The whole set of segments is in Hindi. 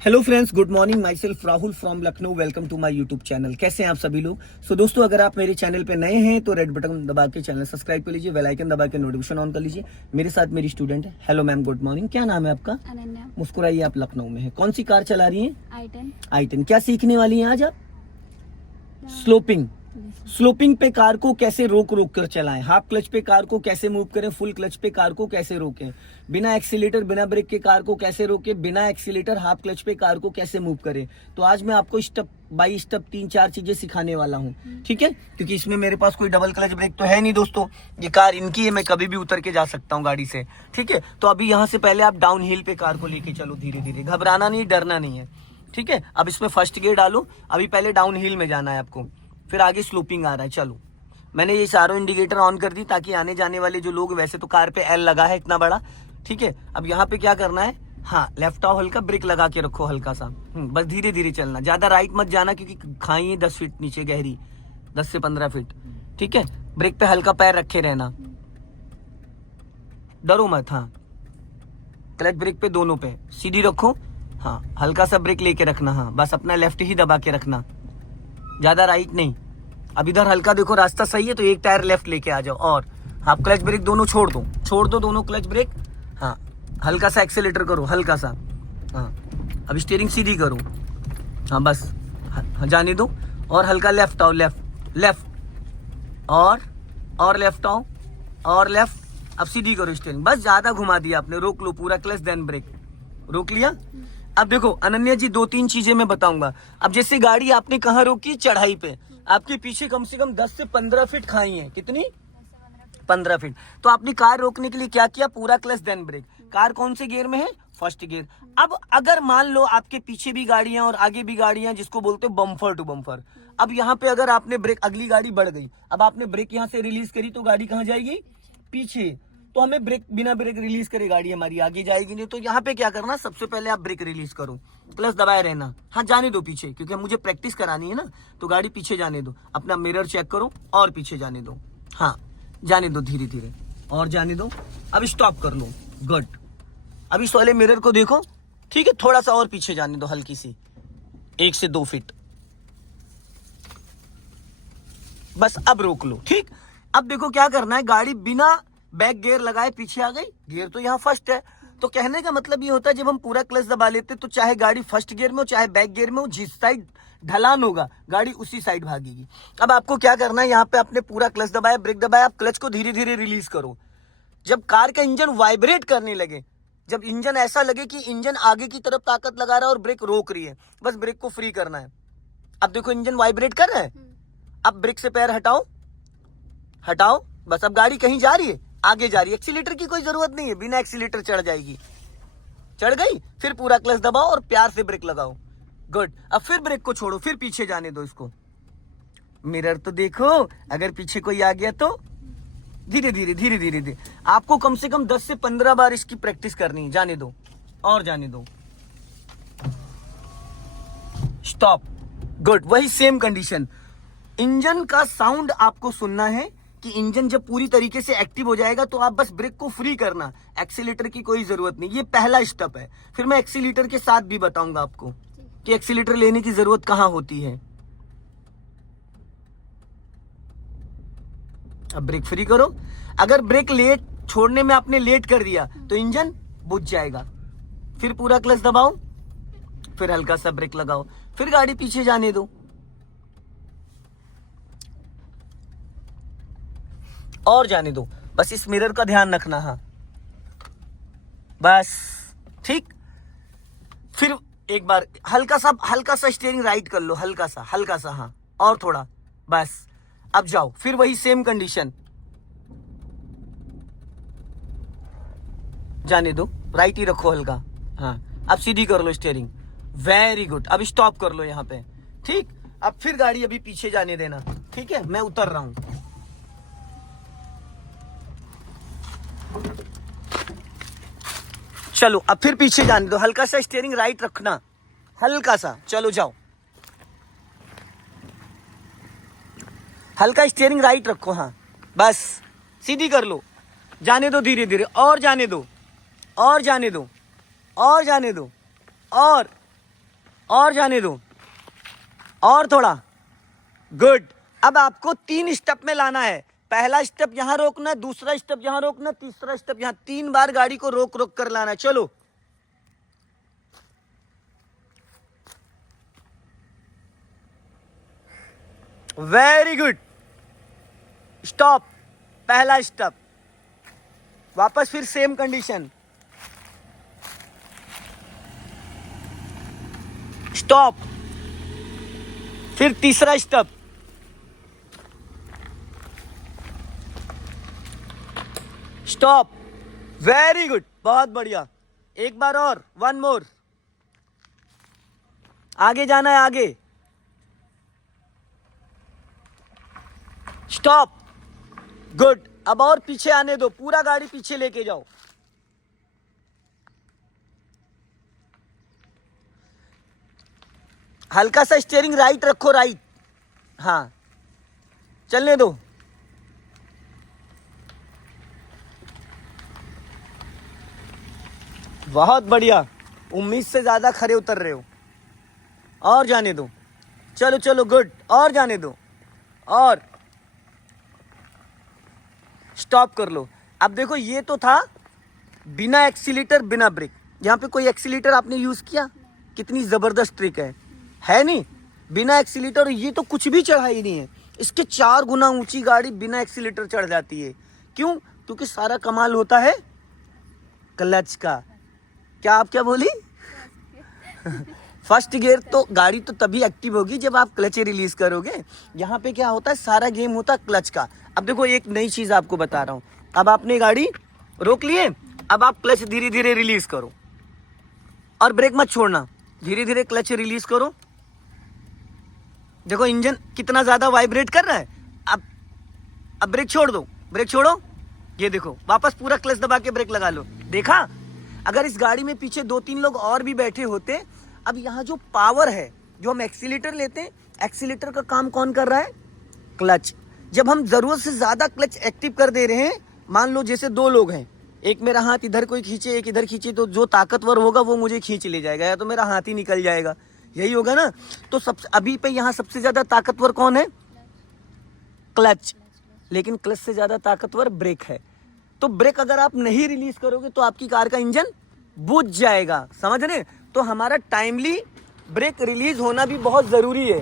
Hello friends, good morning. Myself Rahul from Lucknow. Welcome to my YouTube channel. कैसे हैं आप सभी लोग। दोस्तों, अगर आप मेरे चैनल पे नए हैं तो रेड बटन दबा के चैनल सब्सक्राइब कर लीजिए, बेल आइकन दबा के नोटिफिकेशन ऑन कर लीजिए। मेरे साथ मेरी स्टूडेंट है। Hello ma'am, good morning. क्या नाम है आपका? अनन्या। मुस्कुराइए, आप लखनऊ में है। कौन सी कार चला रही है? I10। आई10। क्या सीखने वाली है आज आप? स्लोपिंग। स्लोपिंग पे कार को कैसे रोक रोक कर चलाएं, हाफ क्लच पे कार को कैसे मूव करें, फुल क्लच पे कार को कैसे रोकें, बिना एक्सीलेटर बिना ब्रेक के कार को कैसे रोकें, बिना एक्सीलेटर हाफ क्लच पे कार को कैसे मूव करें। तो आज मैं आपको स्टेप बाई स्टेप 3-4 चीजें सिखाने वाला हूँ, ठीक है। क्योंकि इसमें मेरे पास कोई डबल क्लच ब्रेक तो है नहीं दोस्तों, ये कार इनकी है, मैं कभी भी उतर के जा सकता हूँ गाड़ी से, ठीक है। तो अभी यहाँ से पहले आप डाउन हिल पे कार को लेके चलो, धीरे धीरे, घबराना नहीं, डरना नहीं है, ठीक है। अब इसमें फर्स्ट गियर डालो। अभी पहले डाउन हिल में जाना है आपको, फिर आगे स्लोपिंग आ रहा है। चलो, मैंने ये सारों इंडिकेटर ऑन कर दी ताकि आने जाने वाले जो लोग, वैसे तो कार पे एल लगा है इतना बड़ा, ठीक है। अब यहाँ पे क्या करना है, हाँ, लेफ्ट आओ, हल्का ब्रेक लगा के रखो, हल्का सा, बस धीरे धीरे चलना, ज्यादा राइट मत जाना क्योंकि खाई है 10 फीट नीचे गहरी, 10 से 15 फीट, ठीक है। ब्रेक पे हल्का पैर रखे रहना, डरो मत। हाँ, क्लच ब्रेक पे दोनों पे सीधी रखो, हाँ, हल्का सा ब्रेक लेके रखना, हाँ, बस अपना लेफ्ट ही दबा के रखना, ज्यादा राइट नहीं। अब इधर हल्का देखो, रास्ता सही है तो एक टायर लेफ्ट लेके आ जाओ, और हाफ क्लच ब्रेक दोनों छोड़ दो दोनों क्लच ब्रेक, हाँ, हल्का सा एक्सेलेटर करो, हल्का सा, हाँ। अब स्टीयरिंग सीधी करो, हाँ, बस, हाँ, जाने दो, और हल्का लेफ्ट आओ, लेफ्ट लेफ्ट, और लेफ्ट आओ, और लेफ्ट। अब सीधी करो स्टीयरिंग, बस ज्यादा घुमा दिया आपने, रोक लो पूरा क्लच देन ब्रेक, रोक लिया। अब देखो अनन्या जी, 2-3 चीजें मैं बताऊंगा। अब जैसे गाड़ी आपने कहाँ रोकी, चढ़ाई पे, आपके पीछे कम से कम 10 से 15 फीट खाई है, कितनी? 15 फीट। तो आपने कार रोकने के लिए क्या किया, पूरा क्लच देन ब्रेक। कार कौन से गियर में है? First gear. अब अगर मान लो आपके पीछे भी गाड़ियां और आगे भी गाड़ियां, जिसको बोलते हो बम्फर टू बम्फर, अब यहाँ पे अगर आपने ब्रेक, अगली गाड़ी बढ़ गई, अब आपने ब्रेक यहाँ से रिलीज करी तो गाड़ी कहाँ जाएगी? पीछे। तो हमें ब्रेक, बिना ब्रेक रिलीज करे गाड़ी हमारी आगे जाएगी नहीं। तो यहाँ पे क्या करना, सबसे पहले आप ब्रेक रिलीज करो, क्लच दबाए रहना, हाँ, जाने दो पीछे, क्योंकि मुझे प्रैक्टिस करानी है ना, तो गाड़ी पीछे जाने दो, अपना मिरर चेक करो और पीछे जाने दो, हाँ, जाने दो धीरे धीरे, और जाने दो। अब स्टॉप कर लो, गुड। अब इस वाले मिरर को देखो, ठीक है, थोड़ा सा और पीछे जाने दो, हल्की सी, 1 से 2 फीट, बस। अब रोक लो, ठीक। अब देखो क्या करना है, गाड़ी बिना बैक गियर लगाए पीछे आ गई, गियर तो यहाँ फर्स्ट है। तो कहने का मतलब ये होता है, जब हम पूरा क्लच दबा लेते तो चाहे गाड़ी फर्स्ट गियर में हो चाहे बैक गियर में हो, जिस साइड ढलान होगा गाड़ी उसी साइड भागेगी। अब आपको क्या करना है, यहाँ पे आपने पूरा क्लच दबाया, ब्रेक दबाया, आप क्लच को धीरे धीरे रिलीज करो। जब कार का इंजन वाइब्रेट करने लगे, जब इंजन ऐसा लगे कि इंजन आगे की तरफ ताकत लगा रहा है और ब्रेक रोक रही है, बस ब्रेक को फ्री करना है। अब देखो इंजन वाइब्रेट कर रहा है, अब ब्रेक से पैर हटाओ, हटाओ, बस। अब गाड़ी कहीं जा रही है, आगे जा रही है, एक्सीलेटर की कोई जरूरत नहीं है, बिना एक्सीलेटर चढ़ जाएगी, चढ़ गई, फिर पूरा क्लच दबाओ और प्यार से ब्रेक लगाओ, गुड। अब फिर ब्रेक को छोड़ो, फिर पीछे जाने दो इसको, मिरर तो देखो, अगर पीछे कोई आ गया तो धीरे धीरे धीरे धीरे धीरे। आपको कम से कम 10 से 15 बार इसकी प्रैक्टिस करनी है, जाने दो, और जाने दो, स्टॉप, गुड। वही सेम कंडीशन, इंजन का साउंड आपको सुनना है कि इंजन जब पूरी तरीके से एक्टिव हो जाएगा तो आप बस ब्रेक को फ्री करना, एक्सीलेटर की कोई जरूरत नहीं। ये पहला स्टेप है, फिर मैं एक्सीलेटर के साथ भी बताऊंगा आपको कि एक्सीलेटर लेने की जरूरत कहां होती है। अब ब्रेक फ्री करो। अगर ब्रेक लेट छोड़ने में आपने लेट कर दिया तो इंजन बुझ जाएगा, फिर पूरा क्लच दबाओ, फिर हल्का सा ब्रेक लगाओ, फिर गाड़ी पीछे जाने दो, और जाने दो, बस। इस मिरर का ध्यान रखना, हाँ, बस, ठीक। फिर एक बार हल्का सा स्टीयरिंग राइट कर लो, हल्का सा, हाँ, और थोड़ा, बस। अब जाओ, फिर वही सेम कंडीशन, जाने दो, राइट ही रखो हल्का, हाँ। अब सीधी कर लो स्टीयरिंग, वेरी गुड। अब स्टॉप कर लो यहाँ पे, ठीक। अब फिर गाड़ी अभी पीछे जाने देना, ठीक है, मैं उतर रहा हूं। चलो, अब फिर पीछे जाने दो, हल्का सा स्टीयरिंग राइट रखना, हल्का सा, चलो जाओ, हल्का स्टीयरिंग राइट रखो, हाँ, बस, सीधी कर लो, जाने दो धीरे धीरे, और जाने दो, और जाने दो, और जाने दो, और और जाने दो, और थोड़ा, गुड। अब आपको 3 स्टेप में लाना है। पहला स्टेप यहां रोकना, दूसरा स्टेप यहां रोकना, तीसरा स्टेप यहां, 3 बार गाड़ी को रोक रोक कर लाना है। चलो, वेरी गुड, स्टॉप। पहला स्टेप, वापस फिर सेम कंडीशन, स्टॉप। फिर तीसरा स्टेप, स्टॉप। वेरी गुड, बहुत बढ़िया। एक बार और, 1 मोर। आगे जाना है, आगे, स्टॉप, गुड। अब और पीछे आने दो, पूरा गाड़ी पीछे लेके जाओ। हल्का सा स्टीयरिंग राइट रखो, राइट, हाँ, चलने दो। बहुत बढ़िया, उम्मीद से ज्यादा खरे उतर रहे हो। और जाने दो, चलो चलो, गुड, और जाने दो, और स्टॉप कर लो। अब देखो, ये तो था बिना एक्सीलेटर बिना ब्रेक। यहाँ पे कोई एक्सीलेटर आपने यूज किया? कितनी जबरदस्त ट्रिक है नहीं? बिना एक्सीलेटर ये तो कुछ भी चढ़ा ही नहीं है। इसके 4 गुना ऊंची गाड़ी बिना एक्सीलेटर चढ़ जाती है। क्यों? क्योंकि सारा कमाल होता है क्लच का। क्या आप क्या बोली? फर्स्ट गियर तो गाड़ी तो तभी एक्टिव होगी जब आप क्लच रिलीज करोगे। यहाँ पे क्या होता है, सारा गेम होता है क्लच का। अब देखो, एक नई चीज आपको बता रहा हूँ। अब आपने गाड़ी रोक लिए, अब आप क्लच धीरे धीरे रिलीज करो और ब्रेक मत छोड़ना। धीरे धीरे क्लच रिलीज करो। देखो इंजन कितना ज्यादा वाइब्रेट कर रहा है। अब ब्रेक छोड़ दो, ब्रेक छोड़ो। ये देखो, वापस पूरा क्लच दबा के ब्रेक लगा लो। देखा? अगर इस गाड़ी में पीछे 2-3 लोग और भी बैठे होते। अब यहाँ जो पावर है, जो हम एक्सीलेटर लेते हैं, एक्सीलेटर का काम कौन कर रहा है? क्लच। जब हम जरूरत से ज्यादा क्लच एक्टिव कर दे रहे हैं, मान लो जैसे 2 लोग हैं, एक मेरा हाथ इधर कोई खींचे, एक इधर खींचे, तो जो ताकतवर होगा वो मुझे खींच ले जाएगा, या तो मेरा हाथ ही निकल जाएगा। यही होगा ना? तो सबसे अभी पे यहाँ सबसे ज्यादा ताकतवर कौन है? क्लच। लेकिन क्लच से ज्यादा ताकतवर ब्रेक है। तो ब्रेक अगर आप नहीं रिलीज करोगे तो आपकी कार का इंजन बुझ जाएगा। समझ रहे? तो हमारा टाइमली ब्रेक रिलीज होना भी बहुत जरूरी है।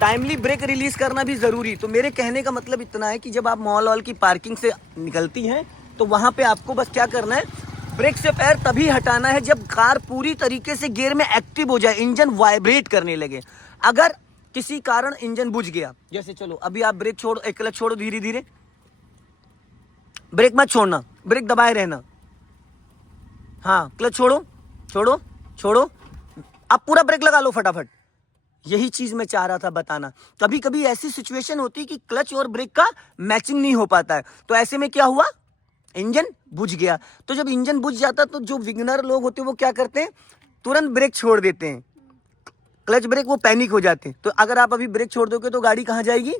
टाइमली ब्रेक रिलीज करना भी जरूरी। तो मेरे कहने का मतलब इतना है कि जब आप मॉल वॉल की पार्किंग से निकलती हैं तो वहां पे आपको बस क्या करना है, ब्रेक से पैर तभी हटाना है जब कार पूरी तरीके से गियर में एक्टिव हो जाए, इंजन वाइब्रेट करने लगे। अगर किसी कारण इंजन बुझ गया, जैसे चलो अभी आप ब्रेक छोड़ो, एक क्लच छोड़ो धीरे धीरे, ब्रेक मत छोड़ना, ब्रेक दबाए रहना। हाँ, क्लच छोड़ो छोड़ो छोड़ो, अब पूरा ब्रेक लगा लो फटाफट। यही चीज मैं चाह रहा था बताना। कभी कभी ऐसी सिचुएशन होती है कि क्लच और ब्रेक का मैचिंग नहीं हो पाता है, तो ऐसे में क्या हुआ, इंजन बुझ गया। तो जब इंजन बुझ जाता तो जो बिगिनर लोग होते हैं वो क्या करते हैं, तुरंत ब्रेक छोड़ देते हैं, क्लच ब्रेक, वो पैनिक हो जाते हैं। तो अगर आप अभी ब्रेक छोड़ दोगे तो गाड़ी कहाँ जाएगी,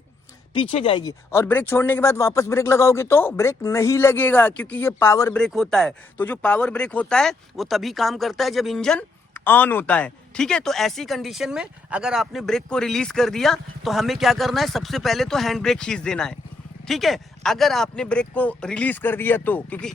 पीछे जाएगी। और ब्रेक छोड़ने के बाद वापस ब्रेक लगाओगे तो ब्रेक नहीं लगेगा, क्योंकि ये पावर ब्रेक होता है। तो जो पावर ब्रेक होता है वो तभी काम करता है जब इंजन ऑन होता है। ठीक है? तो ऐसी कंडीशन में अगर आपने ब्रेक को रिलीज कर दिया तो हमें क्या करना है, सबसे पहले तो हैंड ब्रेक खींच देना है। ठीक है? अगर आपने ब्रेक को रिलीज कर दिया तो, क्योंकि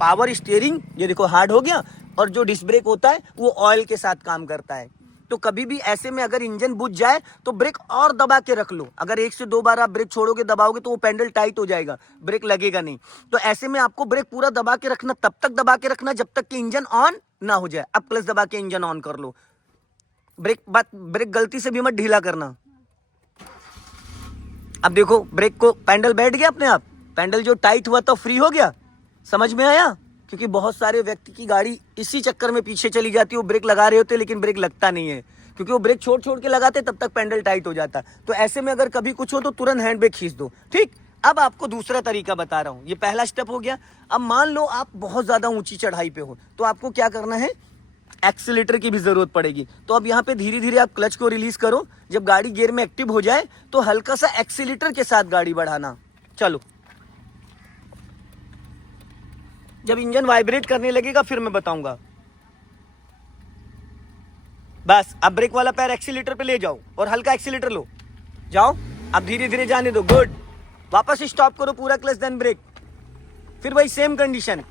पावर स्टीयरिंग ये देखो हार्ड हो गया, और जो डिस्क ब्रेक होता है वो ऑयल के साथ काम करता है। तो कभी भी ऐसे में अगर इंजन बुझ जाए तो ब्रेक और दबा के रख लो। अगर 1 से 2 बार आप ब्रेक छोड़ोगे, दबाओगे, तो वो पेंडल टाइट हो जाएगा, ब्रेक लगेगा नहीं। तो ऐसे में आपको ब्रेक पूरा दबा के रखना, तब तक दबा के रखना जब तक कि इंजन ऑन ना हो जाए। अब क्लच दबा के इंजन ऑन कर लो। ब्रेक गलती से भी मत ढीला करना। अब देखो, ब्रेक को पैंडल बैठ गया अपने आप, पैंडल जो टाइट हुआ तो फ्री हो गया। समझ में आया? क्योंकि बहुत सारे व्यक्ति की गाड़ी इसी चक्कर में पीछे चली जाती है। वो ब्रेक लगा रहे होते लेकिन ब्रेक लगता नहीं है, क्योंकि वो ब्रेक छोड़ छोड़ के लगाते तब तक पैंडल टाइट हो जाता। तो ऐसे में अगर कभी कुछ हो तो तुरंत हैंड ब्रेक खींच दो। ठीक? अब आपको दूसरा तरीका बता रहा हूं। ये पहला स्टेप हो गया। अब मान लो आप बहुत ज्यादा ऊंची चढ़ाई पे हो, तो आपको क्या करना है, एक्सीलेटर की भी जरूरत पड़ेगी। तो अब यहाँ पे धीरे धीरे आप क्लच को रिलीज करो। जब गाड़ी गियर में एक्टिव हो जाए तो हल्का सा एक्सीलेटर के साथ गाड़ी बढ़ाना। चलो, जब इंजन वाइब्रेट करने लगेगा फिर मैं बताऊंगा। बस अब ब्रेक वाला पैर एक्सीलेटर पे ले जाओ और हल्का एक्सीलेटर लो, जाओ। अब धीरे धीरे जाने दो, गुड। वापस स्टॉप करो, पूरा क्लच देन ब्रेक। फिर वही सेम कंडीशन,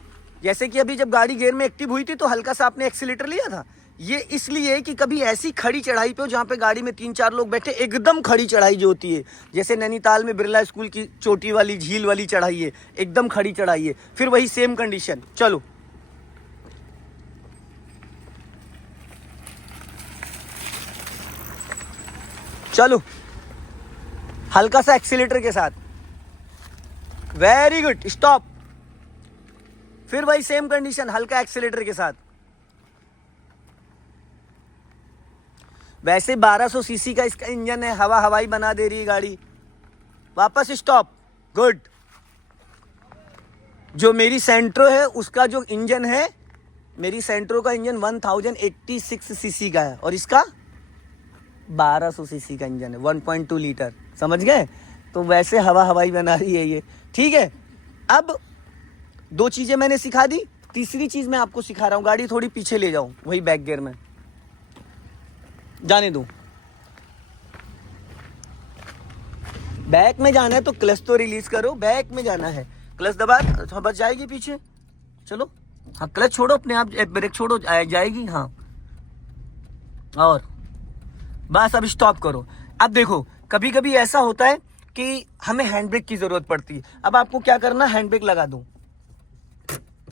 जैसे कि अभी जब गाड़ी गियर में एक्टिव हुई थी तो हल्का सा आपने एक्सीलेटर लिया था। ये इसलिए कि कभी ऐसी खड़ी चढ़ाई पे हो जहाँ पे गाड़ी में 3-4 लोग बैठे, एकदम खड़ी चढ़ाई जो होती है, जैसे नैनीताल में बिरला स्कूल की चोटी वाली झील वाली चढ़ाई है, एकदम खड़ी चढ़ाई है। फिर वही सेम कंडीशन, चलो। चलो हल्का सा एक्सीलेटर के साथ, वेरी गुड, स्टॉप। फिर वही सेम कंडीशन, हल्का एक्सीलेटर के साथ। वैसे 1200 सीसी का इसका इंजन है, हवा हवाई बना दे रही है गाड़ी। वापस स्टॉप, गुड। जो मेरी सेंट्रो है उसका जो इंजन है, मेरी सेंट्रो का इंजन 1086 सीसी का है और इसका 1200 सीसी का इंजन है, 1.2 लीटर, समझ गए। तो वैसे हवा हवाई बना रही है ये, ठीक है। अब 2 चीजें मैंने सिखा दी, तीसरी चीज मैं आपको सिखा रहा हूं। गाड़ी थोड़ी पीछे ले जाऊं, वही बैक गियर में जाने दो। बैक में जाना है तो क्लच तो रिलीज करो, बैक में जाना है, क्लच दबा, बच जाएगी पीछे। चलो, हाँ क्लच छोड़ो, अपने आप ब्रेक छोड़ो, जाएगी, हाँ। और बस अब स्टॉप करो। अब देखो कभी कभी ऐसा होता है कि हमें हैंड ब्रेक की जरूरत पड़ती है। अब आपको क्या करना, हैंड ब्रेक लगा दो,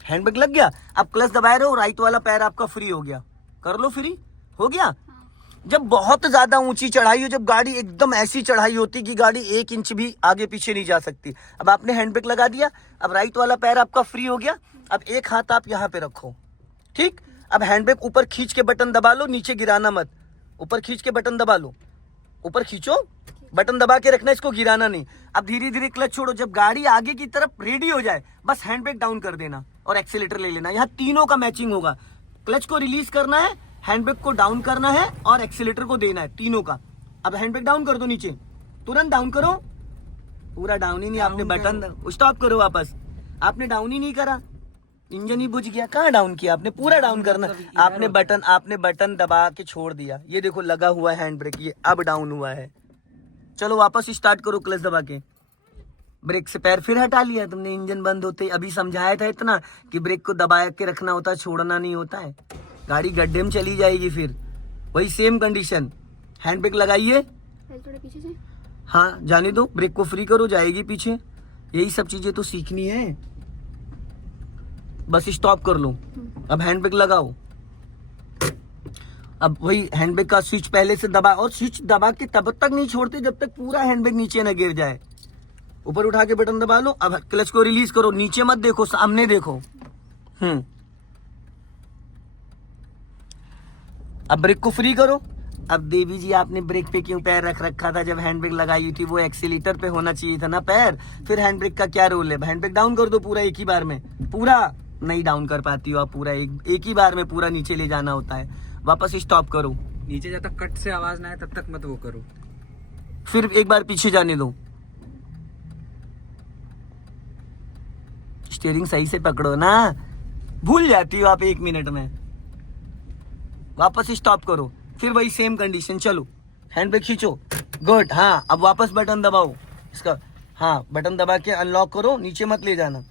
हैंड ब्रेक लग गया। अब क्लच दबाए रहो, राइट वाला पैर आपका फ्री हो गया, कर लो, फ्री हो गया। जब बहुत ज्यादा ऊंची चढ़ाई हो, जब गाड़ी एकदम ऐसी चढ़ाई होती कि गाड़ी 1 इंच भी आगे पीछे नहीं जा सकती, अब आपने हैंड ब्रेक लगा दिया, अब राइट वाला पैर आपका फ्री हो गया। अब एक हाथ आप यहाँ पे रखो, ठीक। अब हैंड ब्रेक ऊपर खींच के बटन दबा लो, नीचे गिराना मत, ऊपर खींच के बटन दबा लो, ऊपर खींचो, बटन दबा के रखना, इसको गिराना नहीं। अब धीरे धीरे क्लच छोड़ो, जब गाड़ी आगे की तरफ रेडी हो जाए बस हैंड ब्रेक डाउन कर देना और एक्सीलेटर ले लेना। यहाँ तीनों का मैचिंग होगा, क्लच को रिलीज करना है, हैंड ब्रेक को डाउन करना है और एक्सीलेटर को देना है, तीनों का। अब हैंड ब्रेक डाउन कर दो, नीचे तुरंत डाउन करो, पूरा डाउन ही नहीं, आपने बटन स्टॉप करो, वापस आपने डाउन ही नहीं करा, इंजन ही बुझ गया। कहाँ डाउन किया आपने, पूरा डाउन करना। आपने बटन दबा के छोड़ दिया, ये देखो लगा हुआ है हैंड ब्रेक, ये अब डाउन हुआ है। चलो वापस स्टार्ट करो, क्लच दबा के, ब्रेक से पैर फिर हटा लिया तुमने, इंजन बंद होते। अभी समझाया था इतना कि ब्रेक को दबा के रखना होता है, छोड़ना नहीं होता है, गाड़ी गड्ढे में चली जाएगी। फिर वही सेम कंडीशन, हैंड ब्रेक लगाइए, थोड़ा पीछे से, हाँ जाने दो, ब्रेक को फ्री करो, जाएगी पीछे। यही सब चीजें तो सीखनी है। बस स्टॉप कर लो, अब हैंड ब्रेक लगाओ। अब वही हैंड ब्रेक का स्विच पहले से दबा, और स्विच दबा के तब तक नहीं छोड़ते जब तक पूरा हैंड ब्रेक नीचे न गिर जाए। ऊपर उठा के बटन दबा लो, अब क्लच को रिलीज करो, नीचे मत देखो, सामने देखो। अब ब्रेक को फ्री करो। अब देवी जी आपने ब्रेक पे क्यों पैर रख रखा था, जब हैंड ब्रेक लगाई थी वो एक्सीलेटर पे होना चाहिए था ना पैर। फिर हैंड ब्रेक का क्या रोल है, हैंड ब्रेक डाउन कर दो पूरा एक ही बार में, पूरा नहीं डाउन कर पाती हो आप, पूरा एक ही बार में पूरा नीचे ले जाना होता है। वापस स्टॉप करो, नीचे जब तक कट से आवाज ना आए तब तक मत वो करो, फिर एक बार पीछे जाने दो, स्टीयरिंग सही से पकड़ो ना, भूल जाती हो आप 1 मिनट में। वापस स्टॉप करो, फिर वही सेम कंडीशन, चलो हैंड ब्रेक खींचो, गुड। हाँ अब वापस बटन दबाओ इसका, हाँ बटन दबा के अनलॉक करो, नीचे मत ले जाना।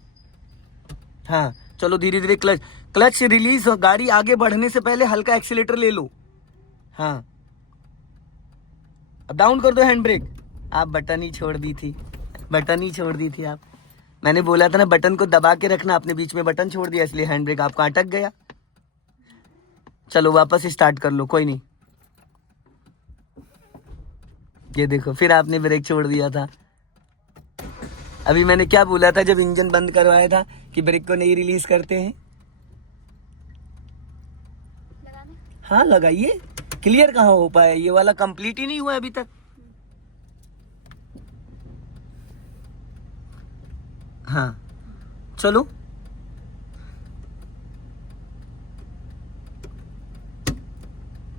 हाँ चलो धीरे धीरे क्लच रिलीज, गाड़ी आगे बढ़ने से पहले हल्का एक्सीलेटर ले लो। हाँ अब डाउन कर दो हैंड ब्रेक। आप बटन ही छोड़ दी थी, बटन ही छोड़ दी थी आप, मैंने बोला था ना बटन को दबा के रखना, आपने बीच में बटन छोड़ दिया इसलिए हैंड ब्रेक आपका अटक गया। चलो वापस स्टार्ट कर लो, कोई नहीं। ये देखो फिर आपने ब्रेक छोड़ दिया था। अभी मैंने क्या बोला था जब इंजन बंद करवाया था कि ब्रेक को नहीं रिलीज करते हैं। हाँ लगाइए, क्लियर कहाँ हो पाया, ये वाला कंप्लीट ही नहीं हुआ अभी तक। हाँ चलो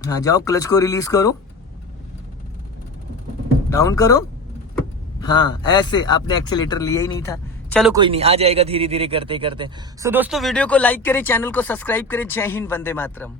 हाँ जाओ, क्लच को रिलीज करो, डाउन करो। हाँ ऐसे, आपने एक्सीलेटर लिया ही नहीं था। चलो कोई नहीं, आ जाएगा धीरे धीरे करते करते। सो दोस्तों वीडियो को लाइक करें, चैनल को सब्सक्राइब करें। जय हिंद, वंदे मातरम।